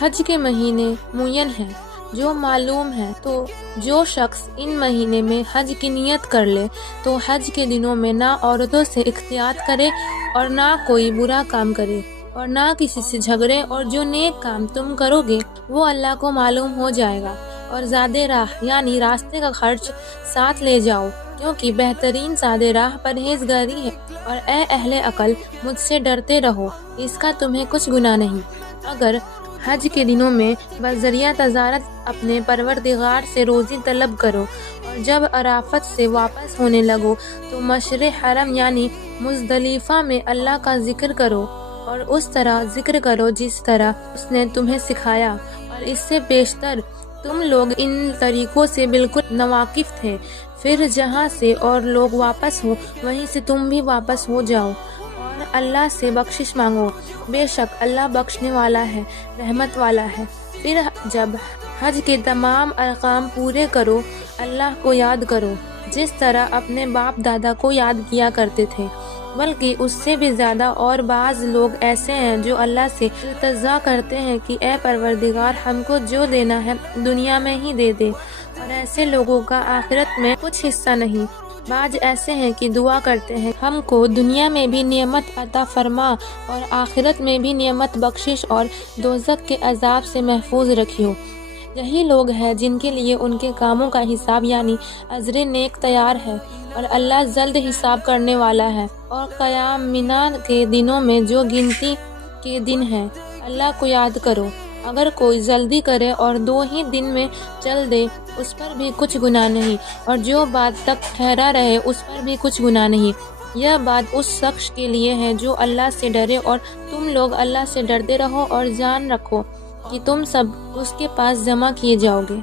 حج کے مہینے معین ہیں جو معلوم ہے، تو جو شخص ان مہینے میں حج کی نیت کر لے تو حج کے دنوں میں نہ عورتوں سے اختلاط کرے اور نہ کوئی برا کام کرے اور نہ کسی سے جھگڑے، اور جو نیک کام تم کرو گے وہ اللہ کو معلوم ہو جائے گا، اور زادِ راہ یعنی راستے کا خرچ ساتھ لے جاؤ، کیونکہ بہترین زادِ راہ پرہیزگاری ہے، اور اے اہل عقل مجھ سے ڈرتے رہو، اس کا تمہیں کچھ گناہ نہیں۔ اگر حج کے دنوں میں بذریعہ تجارت اپنے پروردگار سے روزی طلب کرو، اور جب عرفات سے واپس ہونے لگو تو مشعر حرم یعنی مزدلفہ میں اللہ کا ذکر کرو، اور اس طرح ذکر کرو جس طرح اس نے تمہیں سکھایا، اور اس سے بیشتر تم لوگ ان طریقوں سے بالکل ناواقف تھے۔ پھر جہاں سے اور لوگ واپس ہو وہیں سے تم بھی واپس ہو جاؤ، اور اللہ سے بخشش مانگو، بے شک اللہ بخشنے والا ہے، رحمت والا ہے۔ پھر جب حج کے تمام ارکان پورے کرو، اللہ کو یاد کرو جس طرح اپنے باپ دادا کو یاد کیا کرتے تھے، بلکہ اس سے بھی زیادہ، اور بعض لوگ ایسے ہیں جو اللہ سے التجا کرتے ہیں کہ اے پروردگار ہم کو جو دینا ہے دنیا میں ہی دے دے، اور ایسے لوگوں کا آخرت میں کچھ حصہ نہیں۔ بعض ایسے ہیں کہ دعا کرتے ہیں ہم کو دنیا میں بھی نعمت عطا فرما اور آخرت میں بھی نعمت بخشش اور دوزخ کے عذاب سے محفوظ رکھیو۔ یہی لوگ ہیں جن کے لیے ان کے کاموں کا حساب یعنی اجر نیک تیار ہے، اور اللہ جلد حساب کرنے والا ہے۔ اور قیام منہ کے دنوں میں جو گنتی کے دن ہیں اللہ کو یاد کرو، اگر کوئی جلدی کرے اور 2 ہی دن میں چل دے اس پر بھی کچھ گناہ نہیں، اور جو بعد تک ٹھہرا رہے اس پر بھی کچھ گناہ نہیں۔ یہ بات اس شخص کے لیے ہے جو اللہ سے ڈرے، اور تم لوگ اللہ سے ڈرتے رہو اور جان رکھو کہ تم سب اس کے پاس جمع کیے جاؤ گے۔